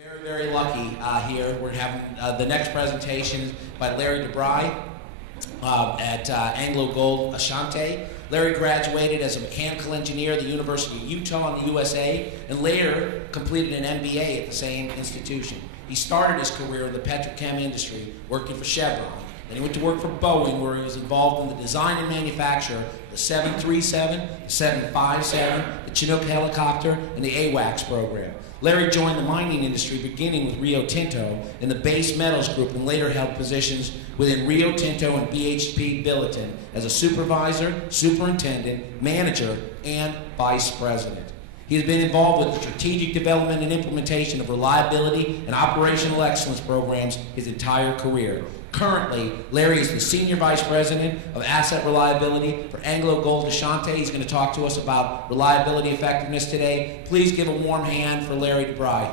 Very, very lucky here. We're having the next presentation by Larry DeBry at AngloGold Ashanti. Larry graduated as a mechanical engineer at the University of Utah in the USA and later completed an MBA at the same institution. He started his career in the Petrochem industry, working for Chevron. Then he went to work for Boeing, where he was involved in the design and manufacture of the 737, the 757, the Chinook Helicopter, and the AWACS program. Larry joined the mining industry beginning with Rio Tinto in the base metals group and later held positions within Rio Tinto and BHP Billiton as a supervisor, superintendent, manager, and vice president. He has been involved with the strategic development and implementation of reliability and operational excellence programs his entire career. Currently, Larry is the Senior Vice President of Asset Reliability for AngloGold Ashanti. He's going to talk to us about reliability effectiveness today. Please give a warm hand for Larry DeBry.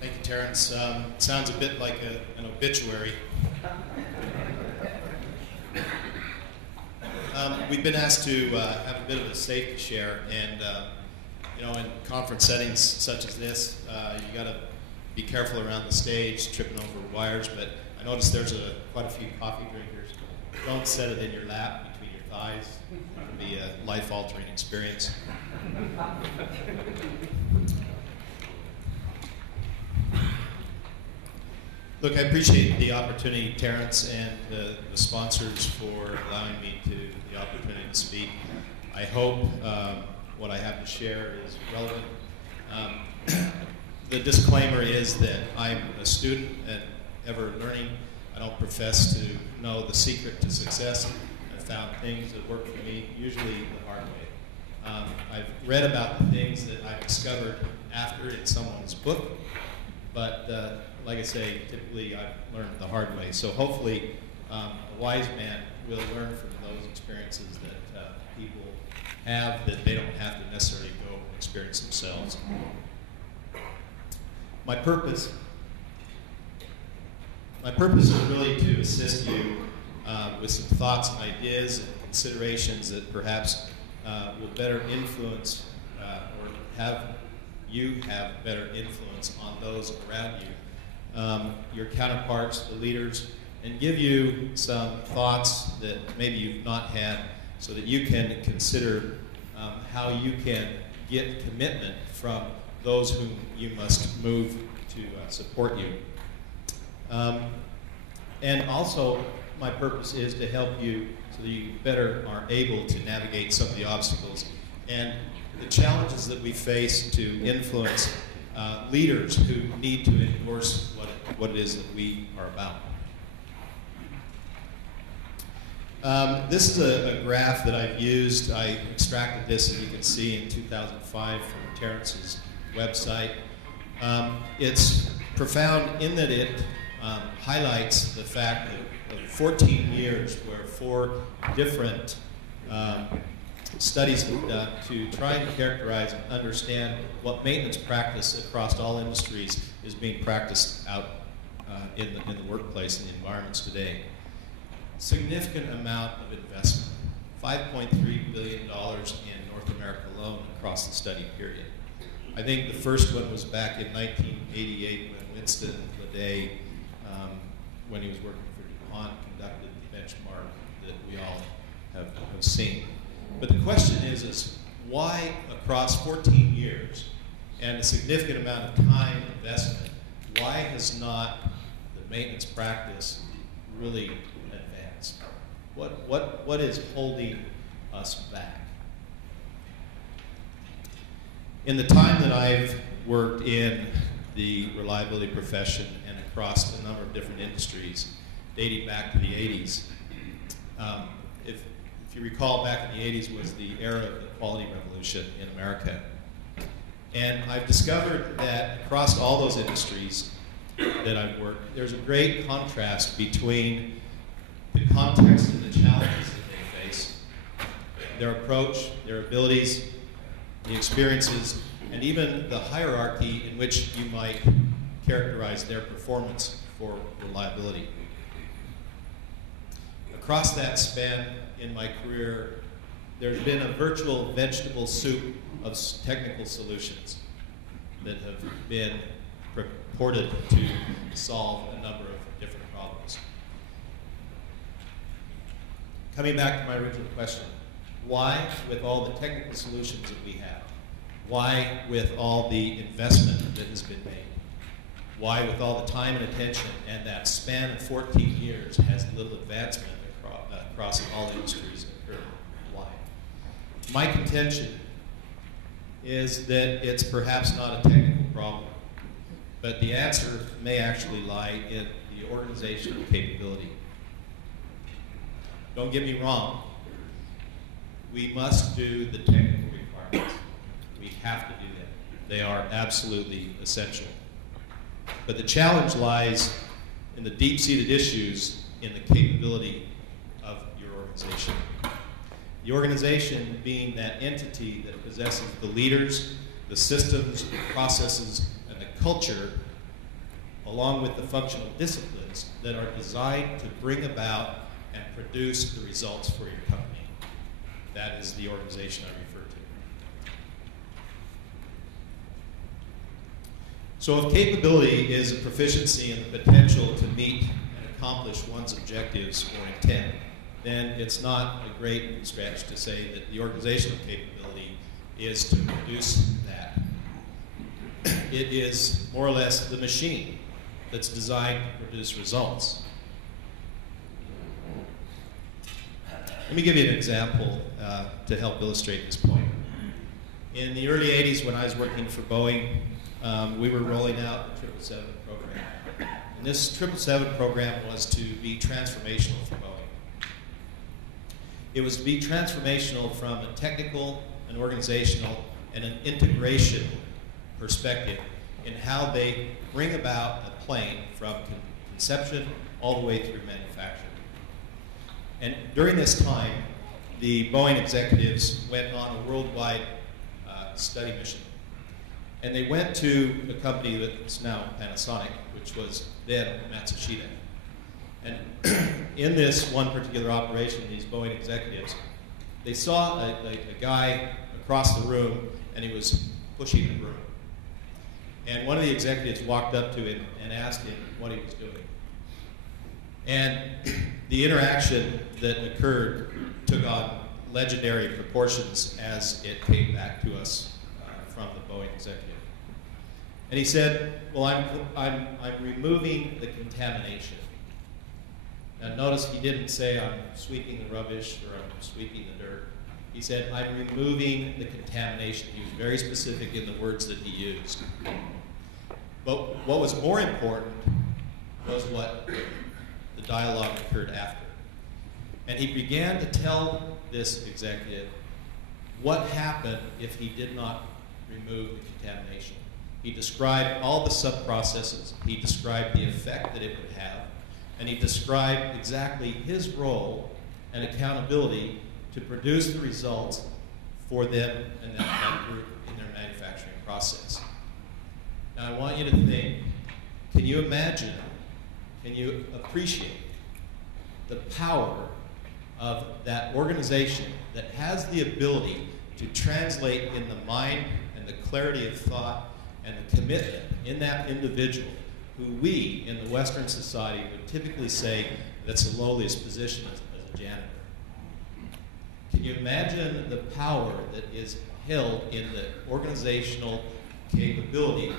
Thank you, Terrence. Sounds a bit like an obituary. We've been asked to have a bit of a safety share, and you know, in conference settings such as this, you got to be careful around the stage, tripping over wires. But I noticed there's quite a few coffee drinkers. Don't set it in your lap between your thighs. It can be a life-altering experience. Look, I appreciate the opportunity, Terrence, and the sponsors for allowing me the opportunity to speak. I hope what I have to share is relevant. The disclaimer is that I'm a student and ever learning. I don't profess to know the secret to success. I've found things that work for me, usually the hard way. I've read about the things that I've discovered after in someone's book, but like I say, typically I've learned the hard way. So hopefully a wise man will learn from those experiences that people have that they don't have to necessarily go experience themselves. My purpose is really to assist you with some thoughts and ideas and considerations that perhaps will better influence or have better influence on those around you. Your counterparts, the leaders, and give you some thoughts that maybe you've not had so that you can consider how you can get commitment from those whom you must move to support you. And also, my purpose is to help you so that you better are able to navigate some of the obstacles and the challenges that we face to influence leaders who need to endorse what it is that we are about. This is a graph that I've used. I extracted this, as you can see, in 2005 from Terrence's website. It's profound in that it highlights the fact that 14 years where 4 different studies have been done to try and characterize and understand what maintenance practice across all industries is being practiced out in the workplace and the environments today. Significant amount of investment, $5.3 billion in North America alone across the study period. I think the first one was back in 1988 when Winston Leday, when he was working for DuPont, conducted the benchmark that we all have seen. But the question is why across 14 years and a significant amount of time investment, why has not the maintenance practice really advanced? What is holding us back? In the time that I've worked in the reliability profession and across a number of different industries, dating back to the 80s, if you recall, back in the 80s was the era of the quality revolution in America. And I've discovered that across all those industries that I've worked, there's a great contrast between the context and the challenges that they face, their approach, their abilities, the experiences, and even the hierarchy in which you might characterize their performance for reliability. across that span in my career, there's been a virtual vegetable soup of technical solutions that have been purported to solve a number of different problems. Coming back to my original question, why, with all the technical solutions that we have, why, with all the investment that has been made, why, with all the time and attention and that span of 14 years, has little advancement across all industries occurred? Why? My contention is that it's perhaps not a technical problem, but the answer may actually lie in the organizational capability. Don't get me wrong, we must do the technical requirements. We have to do them. They are absolutely essential. But the challenge lies in the deep-seated issues in the capability of your organization. The organization being that entity that possesses the leaders, the systems, the processes, and the culture, along with the functional disciplines that are designed to bring about and produce the results for your company. That is the organization I refer to. So if capability is a proficiency in the potential to meet and accomplish one's objectives or intent, then it's not a great stretch to say that the organizational capability is to produce that. It is more or less the machine that's designed to produce results. Let me give you an example to help illustrate this point. In the early 80s, when I was working for Boeing, we were rolling out the 777 program. And this 777 program was to be transformational for Boeing. It was to be transformational from a technical, an organizational, and an integration perspective in how they bring about a plane from conception all the way through manufacture. And during this time, the Boeing executives went on a worldwide study mission. And they went to a company that's now Panasonic, which was then Matsushita. And in this one particular operation, these Boeing executives, they saw a guy across the room, and he was pushing a broom. And one of the executives walked up to him and asked him what he was doing. And the interaction that occurred took on legendary proportions as it came back to us from the Boeing executive. And he said, well, I'm removing the contamination. Now notice he didn't say I'm sweeping the rubbish or I'm sweeping the dirt. He said, I'm removing the contamination. He was very specific in the words that he used. But what was more important was what the dialogue occurred after. And he began to tell this executive what happened if he did not remove the contamination. He described all the sub-processes. He described the effect that it would have. And he described exactly his role and accountability to produce the results for them and that group in their manufacturing process. Now I want you to think, can you imagine, can you appreciate the power of that organization that has the ability to translate in the mind and the clarity of thought and the commitment in that individual who we in the Western society would typically say that's the lowliest position as a janitor. Can you imagine the power that is held in the organizational capability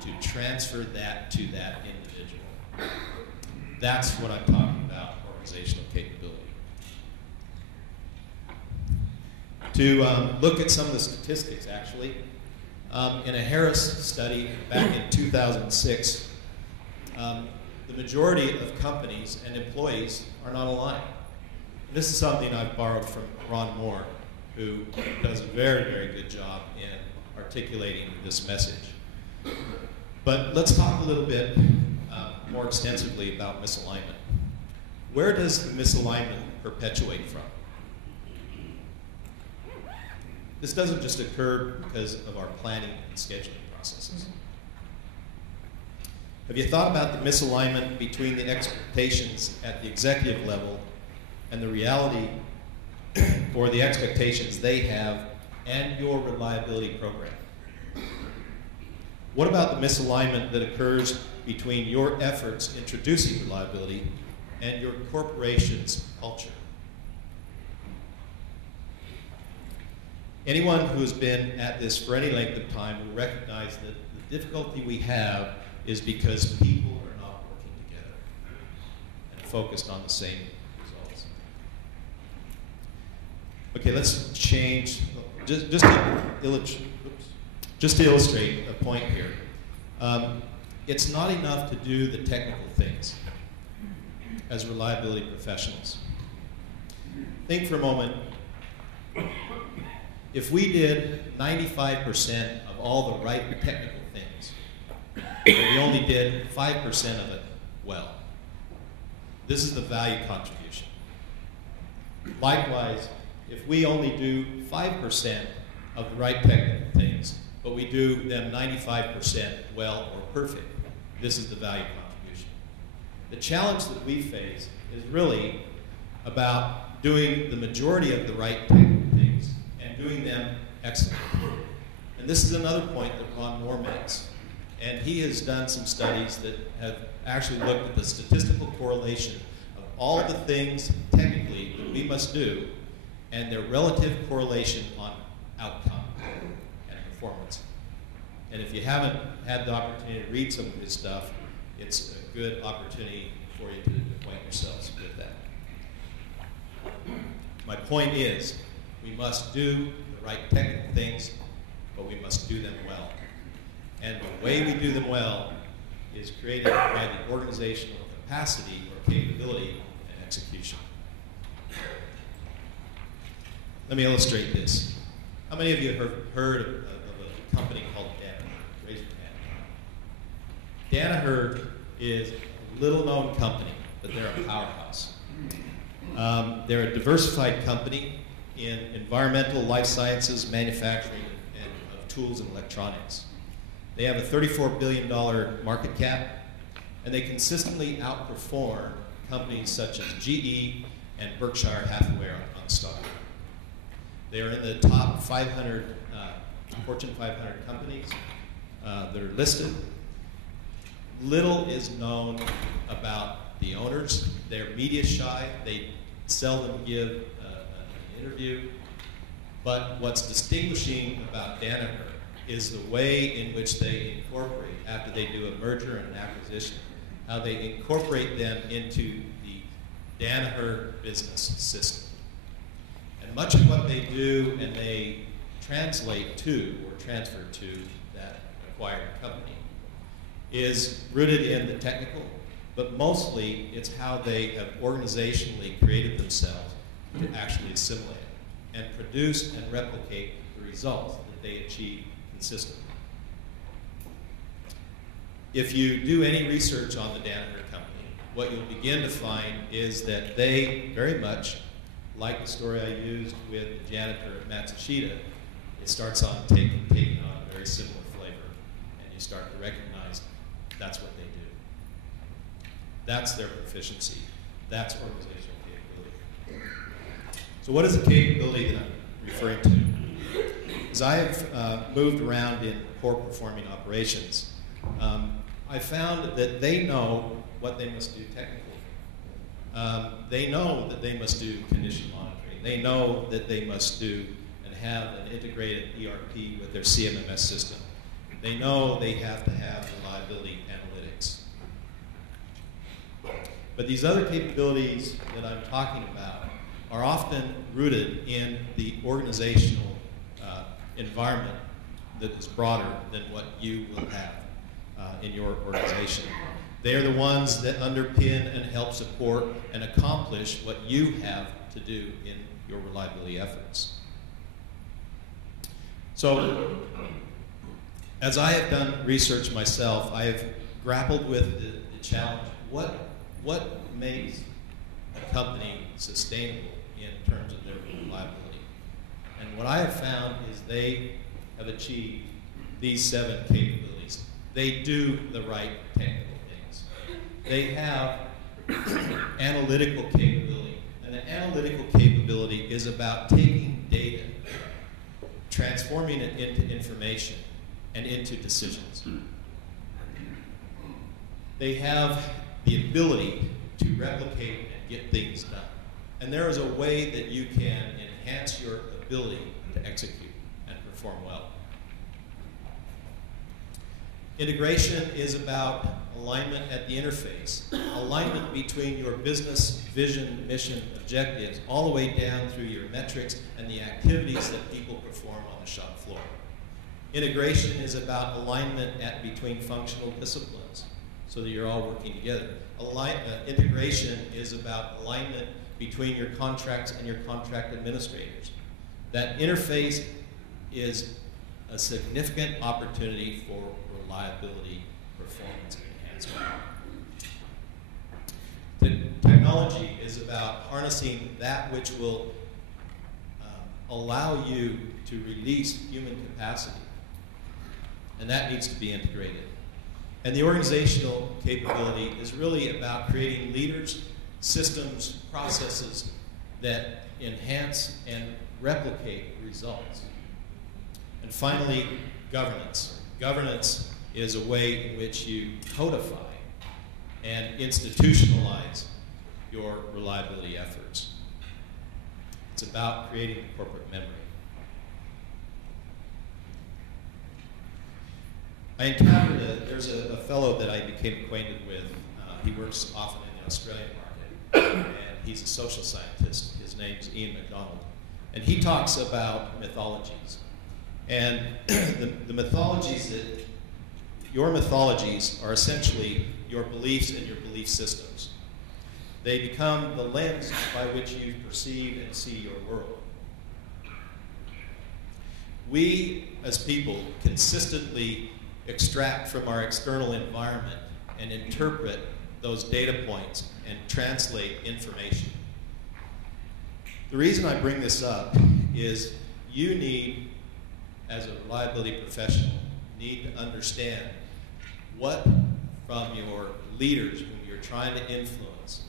to transfer that to that individual? That's what I'm talking about, organizational capability. To look at some of the statistics, actually, in a Harris study back in 2006, the majority of companies and employees are not aligned. This is something I've borrowed from Ron Moore, who does a very, very good job in articulating this message. But let's talk a little bit more extensively about misalignment. Where does the misalignment perpetuate from? This doesn't just occur because of our planning and scheduling processes. Have you thought about the misalignment between the expectations at the executive level and the reality or the expectations they have and your reliability program? What about the misalignment that occurs between your efforts introducing reliability and your corporation's culture? Anyone who has been at this for any length of time will recognize that the difficulty we have is because people are not working together and focused on the same results. Okay, let's change, just to illustrate a point here. It's not enough to do the technical things as reliability professionals. Think for a moment, if we did 95% of all the right technical things, but we only did 5% of it well, this is the value contribution. Likewise, if we only do 5% of the right technical things, but we do them 95% well or perfect, this is the value contribution. The challenge that we face is really about doing the majority of the right technical things and doing them excellently. And this is another point that Ron Moore makes. And he has done some studies that have actually looked at the statistical correlation of all the things technically that we must do and their relative correlation on outcome and performance. And if you haven't had the opportunity to read some of his stuff, it's a good opportunity for you to acquaint yourselves with that. My point is, we must do the right technical things, but we must do them well. And the way we do them well is created by the organizational capacity or capability and execution. Let me illustrate this. How many of you have heard of a company called Danaher? Raise your hand. Danaher is a little-known company, but they're a powerhouse. They're a diversified company in environmental, life sciences, manufacturing, and of tools and electronics. They have a $34 billion market cap, and they consistently outperform companies such as GE and Berkshire Hathaway on stock. They are in the top 500, Fortune 500 companies that are listed. Little is known about the owners. They're media shy. They seldom give an interview. But what's distinguishing about Danaher is the way in which they incorporate, after they do a merger and an acquisition, how they incorporate them into the Danaher business system. And much of what they do and they translate to or transfer to that acquired company is rooted in the technical, but mostly it's how they have organizationally created themselves to actually assimilate and produce and replicate the results that they achieve consistently. If you do any research on the Danaher company, what you'll begin to find is that they very much, like the story I used with the janitor at Matsushita, it starts on taking on a very similar flavor, and you start to recognize that's what they do. That's their proficiency. That's organizational capability. So what is the capability that I'm referring to? As I have moved around in poor performing operations, I found that they know what they must do technically. They know that they must do condition monitoring. They know that they must do and have an integrated ERP with their CMMS system. They know they have to have reliability analytics. But these other capabilities that I'm talking about are often rooted in the organizational environment that is broader than what you will have in your organization. They are the ones that underpin and help support and accomplish what you have to do in your reliability efforts. So, as I have done research myself, I have grappled with the challenge. What makes a company sustainable in terms of their reliability? And what I have found is they have achieved these 7 capabilities. They do the right technical things. They have analytical capability, and the analytical capability is about taking data, transforming it into information and into decisions. They have the ability to replicate and get things done. And there is a way that you can enhance your ability to execute and perform well. Integration is about alignment at the interface, alignment between your business, vision, mission, objectives, all the way down through your metrics and the activities that people perform on the shop floor. Integration is about alignment between functional disciplines so that you're all working together. Integration is about alignment between your contracts and your contract administrators. That interface is a significant opportunity for reliability, performance enhancement. The technology is about harnessing that which will allow you to release human capacity, and that needs to be integrated. And the organizational capability is really about creating leaders, systems, processes that enhance and replicate results. And finally, governance. Governance is a way in which you codify and institutionalize your reliability efforts. It's about creating corporate memory. I encountered there's a fellow that I became acquainted with. He works often in the Australian market, and he's a social scientist. His name's Ian MacDonald. And he talks about mythologies. And the mythologies that, your mythologies are essentially your beliefs and your belief systems. They become the lens by which you perceive and see your world. We, as people, consistently extract from our external environment and interpret those data points and translate information. The reason I bring this up is you need, as a reliability professional, need to understand what from your leaders whom you're trying to influence,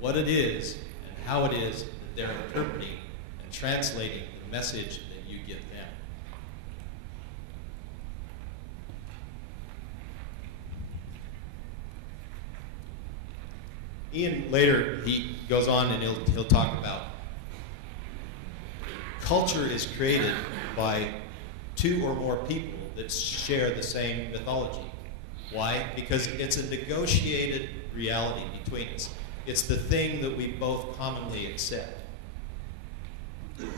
what it is and how it is that they're interpreting and translating the message that you give them. Ian later, he goes on and he'll talk about culture is created by two or more people that share the same mythology. Why? Because it's a negotiated reality between us. It's the thing that we both commonly accept.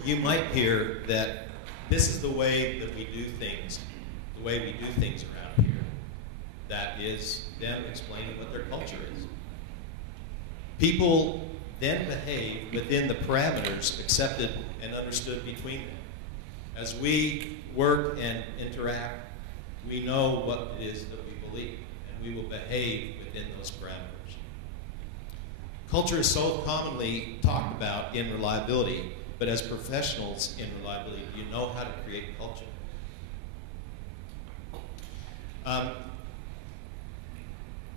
You might hear that this is the way that we do things, the way we do things around here. That is them explaining what their culture is. People then behave within the parameters accepted and understood between them. As we work and interact, we know what it is that we believe, and we will behave within those parameters. Culture is so commonly talked about in reliability, but as professionals in reliability, do you know how to create culture?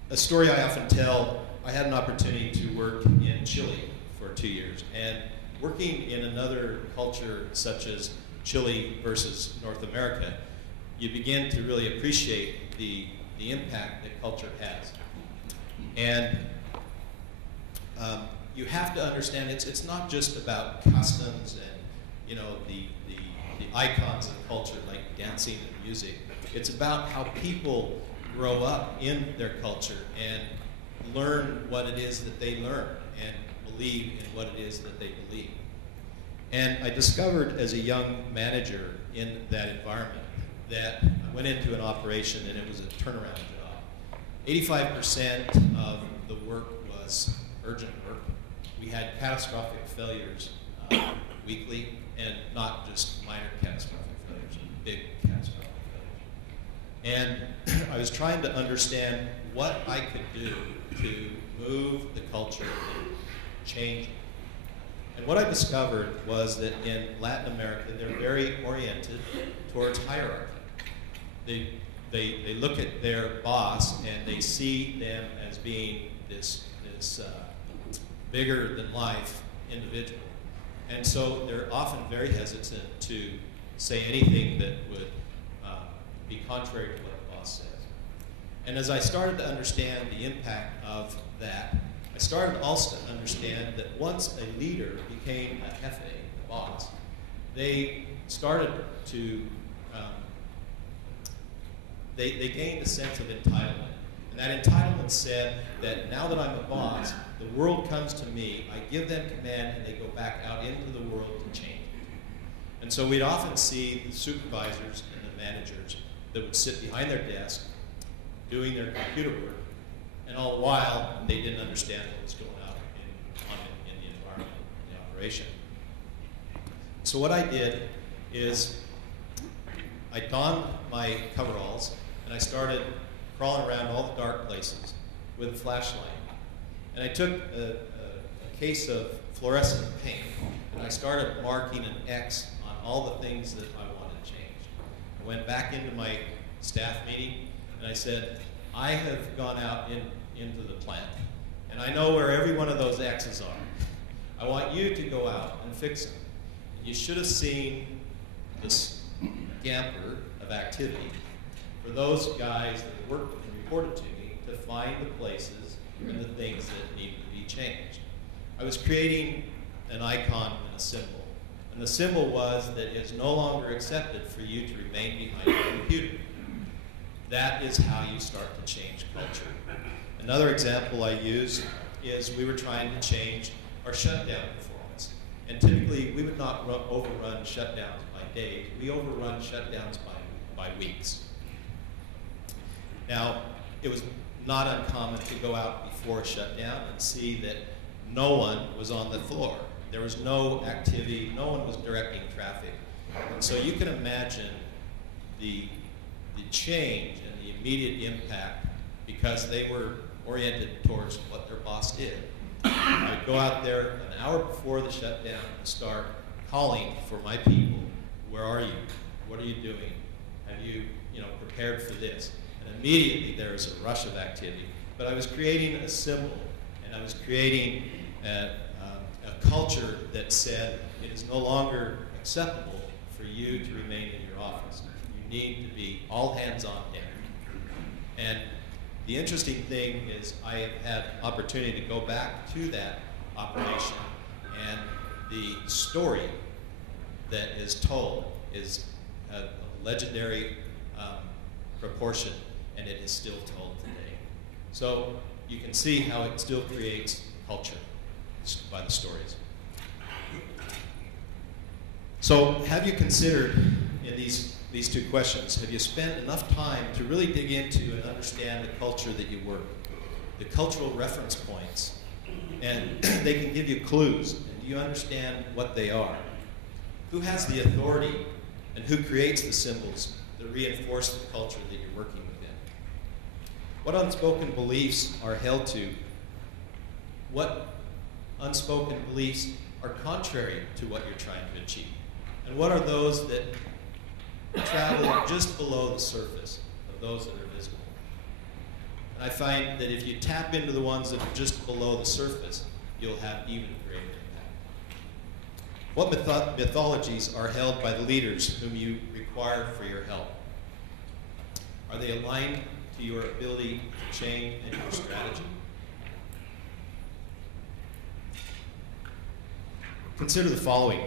A story I often tell, I had an opportunity to work in Chile for 2 years, and working in another culture such as Chile versus North America, you begin to really appreciate the impact that culture has. And you have to understand it's not just about customs and the icons of culture like dancing and music. It's about how people grow up in their culture and learn what it is that they learn and believe in what it is that they believe. And I discovered as a young manager in that environment that I went into an operation and it was a turnaround job. 85% of the work was urgent work. We had catastrophic failures weekly, and not just minor catastrophic failures, big catastrophic failures. And I was trying to understand what I could do to move the culture and change it. And what I discovered was that in Latin America, they're very oriented towards hierarchy. They look at their boss and they see them as being this bigger than life individual. And so they're often very hesitant to say anything that would be contrary to what the boss says. And as I started to understand the impact of that, I started also to understand that once a leader became a jefe, the boss, they started to, they gained a sense of entitlement. And that entitlement said that now that I'm a boss, the world comes to me, I give them command, and they go back out into the world to change it. And so we'd often see the supervisors and the managers that would sit behind their desk doing their computer work, and all the while they didn't understand what was going on in the environment, in the operation. So what I did is I donned my coveralls and I started crawling around all the dark places with a flashlight. And I took a case of fluorescent paint and I started marking an X on all the things that I wanted to change. I went back into my staff meeting and I said, I have gone out into the plant and I know where every one of those X's are. I want you to go out and fix them. You should have seen this gamper of activity for those guys that worked and reported to me to find the places and the things that needed to be changed. I was creating an icon and a symbol. And the symbol was that it's no longer accepted for you to remain behind your computer. That is how you start to change culture. Another example I used is we were trying to change our shutdown performance. And typically, we would not overrun shutdowns by days. We overrun shutdowns by weeks. Now, it was not uncommon to go out before a shutdown and see that no one was on the floor. There was no activity, no one was directing traffic. And so you can imagine the change and the immediate impact because they were oriented towards what their boss did. I would go out there an hour before the shutdown and start calling for my people. Where are you? What are you doing? Have you, prepared for this? And immediately there was a rush of activity. But I was creating a symbol, and I was creating a culture that said it is no longer acceptable for you to remain in your office. You need to be all hands on deck. And the interesting thing is I have had opportunity to go back to that operation, and the story that is told is a legendary proportion, and it is still told today. So you can see how it still creates culture by the stories. So have you considered in these two questions, have you spent enough time to really dig into and understand the culture that you work, the cultural reference points, and they can give you clues, and do you understand what they are? Who has the authority and who creates the symbols that reinforce the culture that you're working within? What unspoken beliefs are held to? What unspoken beliefs are contrary to what you're trying to achieve? And what are those that travel just below the surface of those that are visible? And I find that if you tap into the ones that are just below the surface, you'll have even greater impact. What mythologies are held by the leaders whom you require for your help? Are they aligned to your ability to change and your strategy? Consider the following.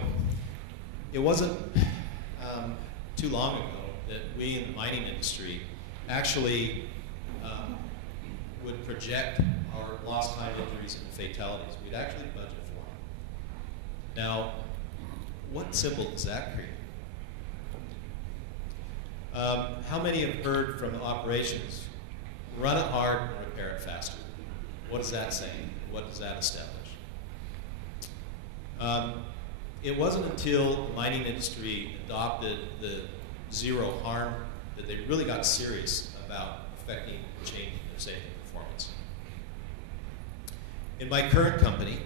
It wasn't too long ago that we in the mining industry actually would project our lost time injuries and fatalities. We'd actually budget for them. Now, what symbol does that create? How many have heard from operations, run it hard and repair it faster? What does that say? What does that establish? It wasn't until the mining industry adopted the zero harm that they really got serious about affecting and changing their safety performance. In my current company,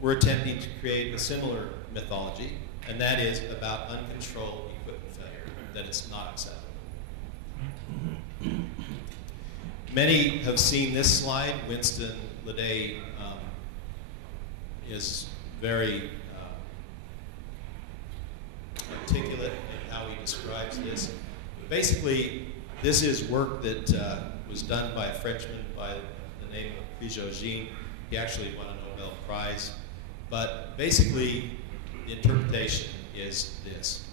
we're attempting to create a similar mythology, and that is about uncontrolled equipment failure, that it's not acceptable. Many have seen this slide. Winston Leday is very articulate in how he describes this. But basically, this is work that was done by a Frenchman by the name of Petrochem. He actually won a Nobel Prize. But basically, the interpretation is this.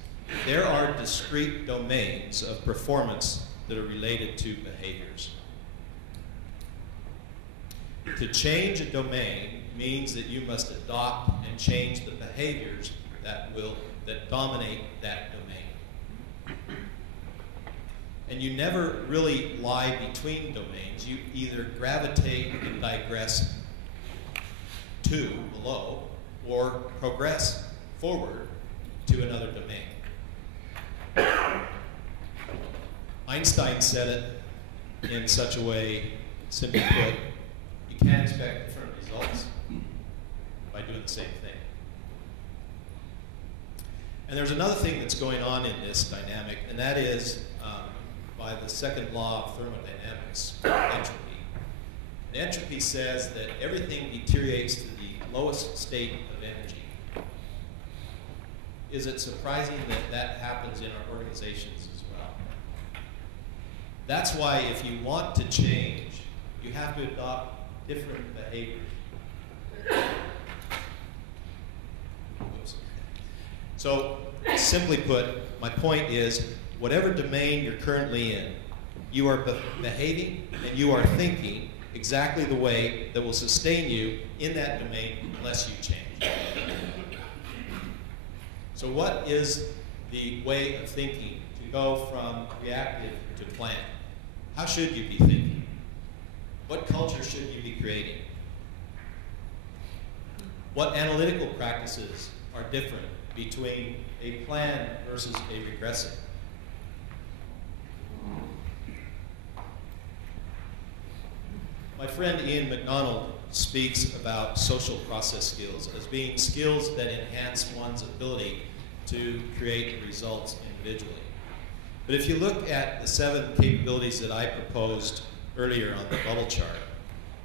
There are discrete domains of performance that are related to behaviors. To change a domain means that you must adopt and change the behaviors that dominate that domain. And you never really lie between domains. You either gravitate and digress to below or progress forward to another domain. Einstein said it in such a way, simply put, you can't expect different results by doing the same thing. And there's another thing that's going on in this dynamic, and that is by the second law of thermodynamics, entropy. And entropy says that everything deteriorates to the lowest state of energy. Is it surprising that that happens in our organizations as well? That's why if you want to change, you have to adopt different behaviors. Oops. So, simply put, my point is, whatever domain you're currently in, you are behaving and you are thinking exactly the way that will sustain you in that domain unless you change. So what is the way of thinking to go from reactive to planned? How should you be thinking? What culture should you be creating? What analytical practices are different between a planned versus a regressive? My friend Ian MacDonald speaks about social process skills as being skills that enhance one's ability to create results individually. But if you look at the 7 capabilities that I proposed earlier on the bubble chart,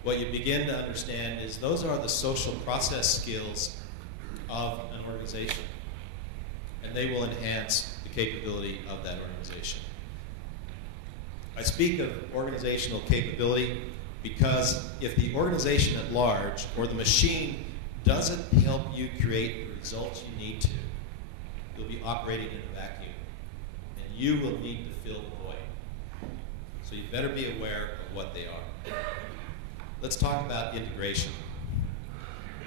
what you begin to understand is those are the social process skills of an organization, and they will enhance the capability of that organization. I speak of organizational capability because if the organization at large or the machine doesn't help you create the results you need to, you'll be operating in a vacuum, and you will need to fill the void. So you better be aware of what they are. Let's talk about integration.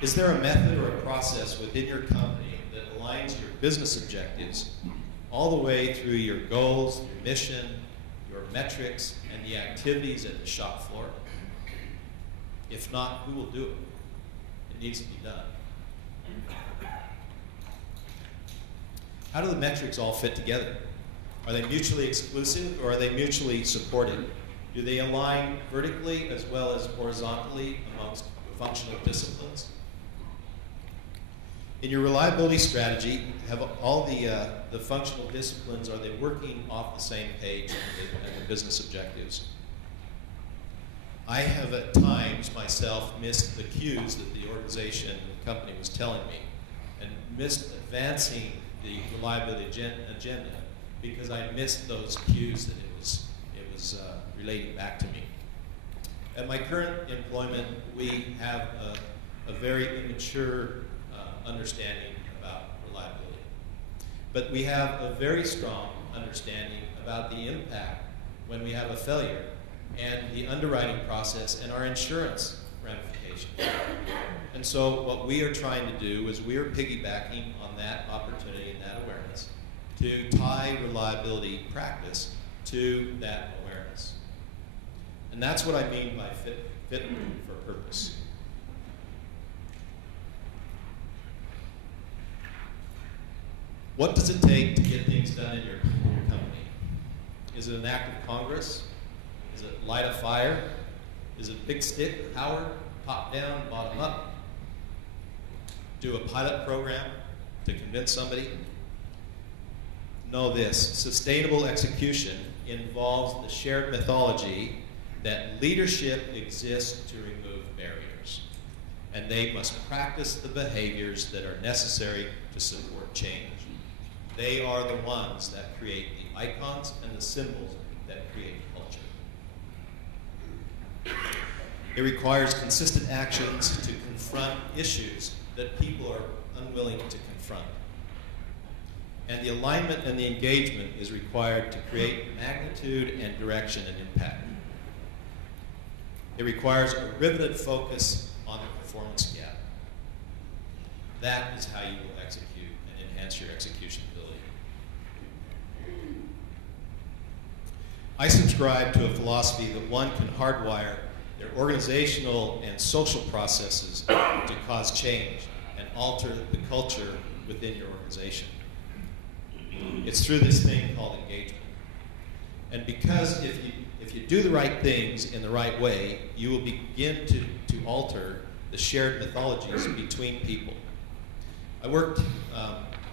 Is there a method or a process within your company that aligns your business objectives all the way through your goals, your mission, your metrics, and the activities at the shop floor? If not, who will do it? It needs to be done. How do the metrics all fit together? Are they mutually exclusive or are they mutually supported? Do they align vertically as well as horizontally amongst functional disciplines? In your reliability strategy, have all the functional disciplines, are they working off the same page and the business objectives? I have at times myself missed the cues that the organization and the company was telling me, and missed advancing the reliability agenda because I missed those cues that it was relating back to me. At my current employment, we have a very immature understanding about reliability. But we have a very strong understanding about the impact when we have a failure and the underwriting process and our insurance ramifications. And so what we are trying to do is we are piggybacking on that opportunity and that awareness to tie reliability practice to that awareness. And that's what I mean by fit for purpose. What does it take to get things done in your company? Is it an act of Congress? Is it light a fire? Is it big stick, power, top down, bottom up? Do a pilot program to convince somebody? Know this, sustainable execution involves the shared mythology that leadership exists to remove barriers. and they must practice the behaviors that are necessary to support change. They are the ones that create the icons and the symbols that create culture. It requires consistent actions to confront issues that people are unwilling to confront. And the alignment and the engagement is required to create magnitude and direction and impact. It requires a riveted focus on the performance gap. That is how you will execute and enhance your execution ability. I subscribe to a philosophy that one can hardwire their organizational and social processes to cause change and alter the culture within your organization. It's through this thing called engagement. And because if you do the right things in the right way, you will begin to alter the shared mythologies between people. I worked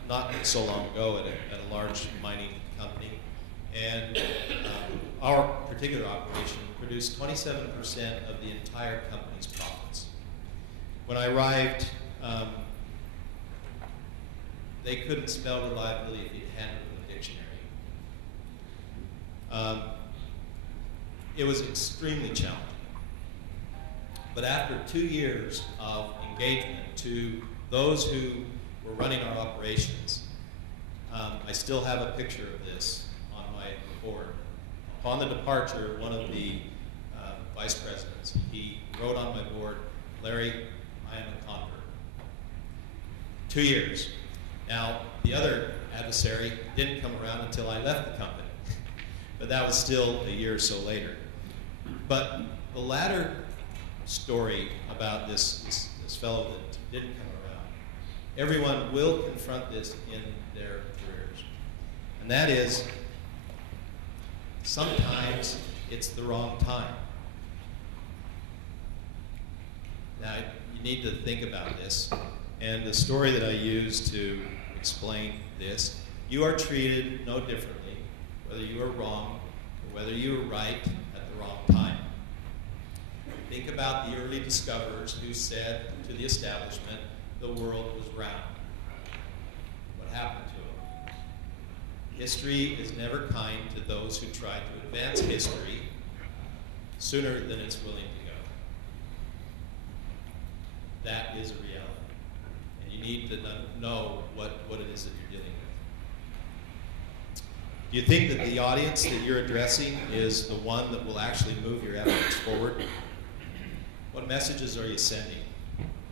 not so long ago at a large mining company, and our particular operation produced 27% of the entire company's profits. When I arrived, they couldn't spell reliability if you handed them a dictionary. It was extremely challenging. But after 2 years of engagement to those who were running our operations, I still have a picture of this on my board. Upon the departure, one of the vice presidents, he wrote on my board, "Larry, I am a convert." 2 years. Now, the other adversary didn't come around until I left the company, but that was still a year or so later. But the latter story about this fellow that didn't come around, everyone will confront this in their careers. And that is, sometimes it's the wrong time. Now, you need to think about this. And the story that I use to explain this, you are treated no differently, whether you are wrong or whether you are right at the wrong time. Think about the early discoverers who said to the establishment, the world was round. What happened to them? History is never kind to those who try to advance history sooner than it's willing to go. That is a reality. And you need to know what it is that you're dealing with. Do you think that the audience that you're addressing is the one that will actually move your efforts forward? What messages are you sending?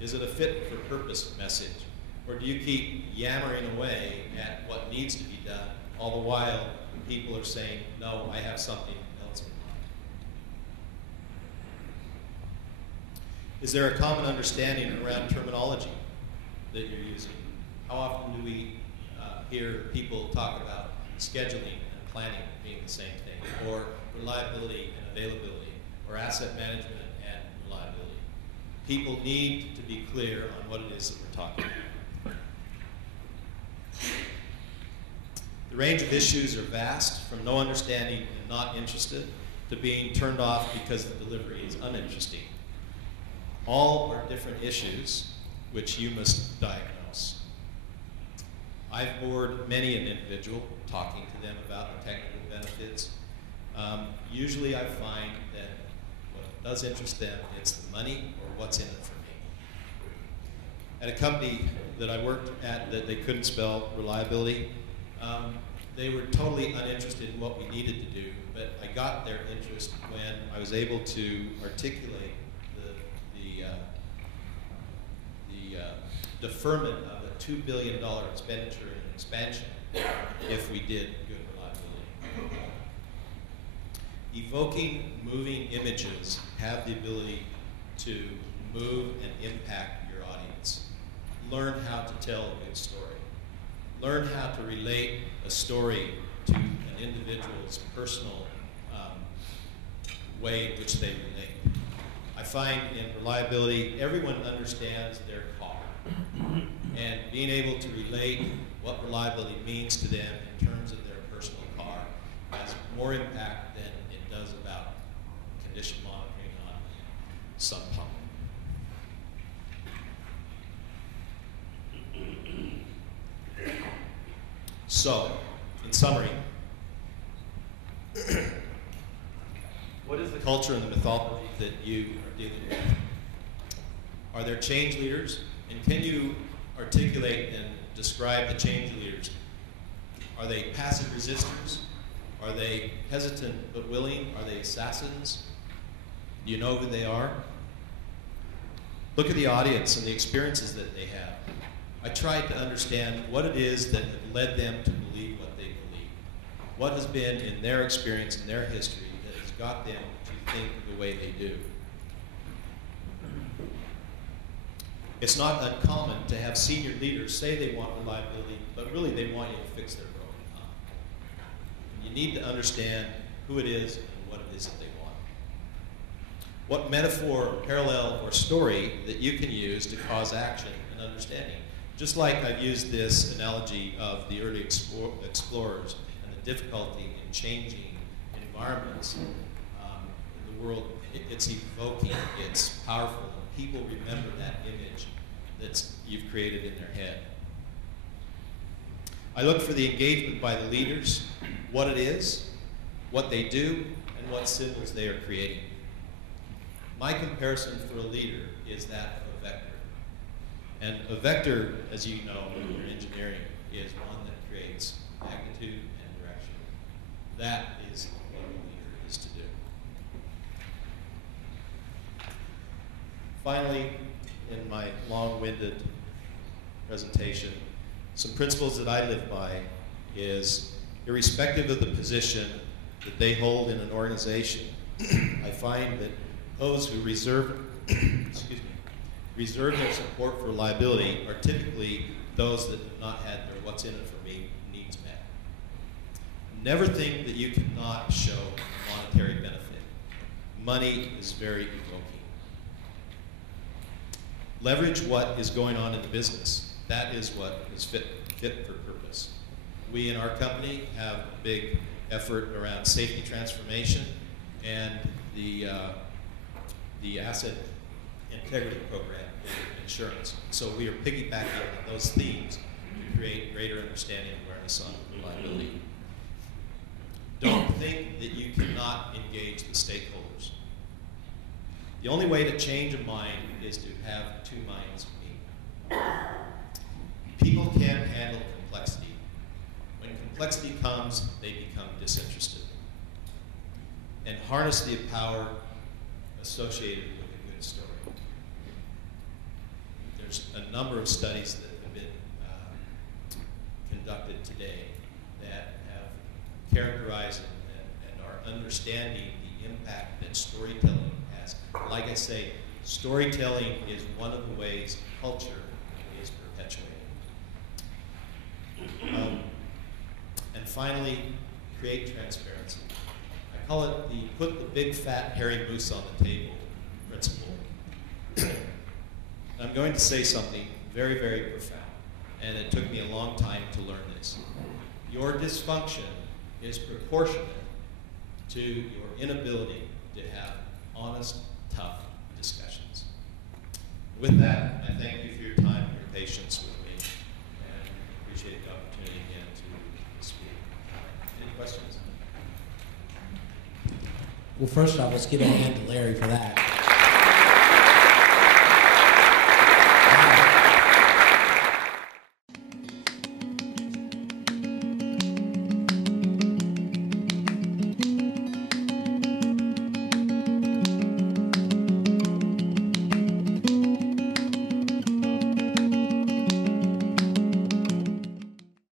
Is it a fit for purpose message? Or do you keep yammering away at what needs to be done, all the while people are saying, no, I have something else in mind? Is there a common understanding around terminology that you're using? How often do we hear people talk about scheduling and planning being the same thing, or reliability and availability, or asset management and reliability? People need to be clear on what it is that we're talking about. The range of issues are vast, from no understanding and not interested to being turned off because the delivery is uninteresting. All are different issues which you must diagnose. I've bored many an individual talking to them about the technical benefits. Usually I find that what does interest them, it's the money or what's in it for me. At a company that I worked at that they couldn't spell reliability, they were totally uninterested in what we needed to do, but I got their interest when I was able to articulate the deferment of a $2 billion expenditure in expansion if we did good reliability. Evoking moving images have the ability to move and impact your audience. Learn how to tell a good story. Learn how to relate a story to an individual's personal way in which they relate. I find in reliability, everyone understands their car. And being able to relate what reliability means to them in terms of their personal car has more impact than it does about condition monitoring on some pump. So, in summary, what is the culture and the mythology that you are dealing with? Are there change leaders? And can you articulate and describe the change leaders? Are they passive resistors? Are they hesitant but willing? Are they assassins? Do you know who they are? Look at the audience and the experiences that they have. I tried to understand what it is that led them to believe what they believe. What has been in their experience, in their history, that has got them to think the way they do. It's not uncommon to have senior leaders say they want reliability, but really they want you to fix their broken pump. You need to understand who it is and what it is that they want. What metaphor, or parallel, or story that you can use to cause action and understanding. Just like I've used this analogy of the early explorers and the difficulty in changing environments in the world, it's evoking, it's powerful, and people remember that image that you've created in their head. I look for the engagement by the leaders, what it is, what they do, and what symbols they are creating. My comparison for a leader is that of a vector. And a vector, as you know in engineering, is one that creates magnitude and direction. That is what a leader is to do. Finally, in my long-winded presentation, some principles that I live by is, irrespective of the position that they hold in an organization, I find that those who reserve their support for liability are typically those that have not had their what's in it for me needs met. Never think that you cannot show monetary benefit. Money is very evoking. Leverage what is going on in the business. That is what is fit for purpose. We in our company have a big effort around safety transformation and the asset integrity program in insurance. So we are piggybacking on those themes to create greater understanding and awareness on liability. Don't think that you cannot engage the stakeholders. The only way to change a mind is to have two minds meet. People can't handle complexity. When complexity comes, they become disinterested. And harness the power associated with a good story. There's a number of studies that have been conducted today that have characterized and are understanding the impact that storytelling has. Like I say, storytelling is one of the ways culture is perpetuated. And finally, create transparency. I call it the put the big fat hairy moose on the table principle. I'm going to say something very, very profound, and it took me a long time to learn this. Your dysfunction is proportionate to your inability to have honest, tough discussions. With that, I thank you for your time and your patience with me, and appreciate the opportunity again to speak. Any questions? Well, first off, let's give a hand to Larry for that.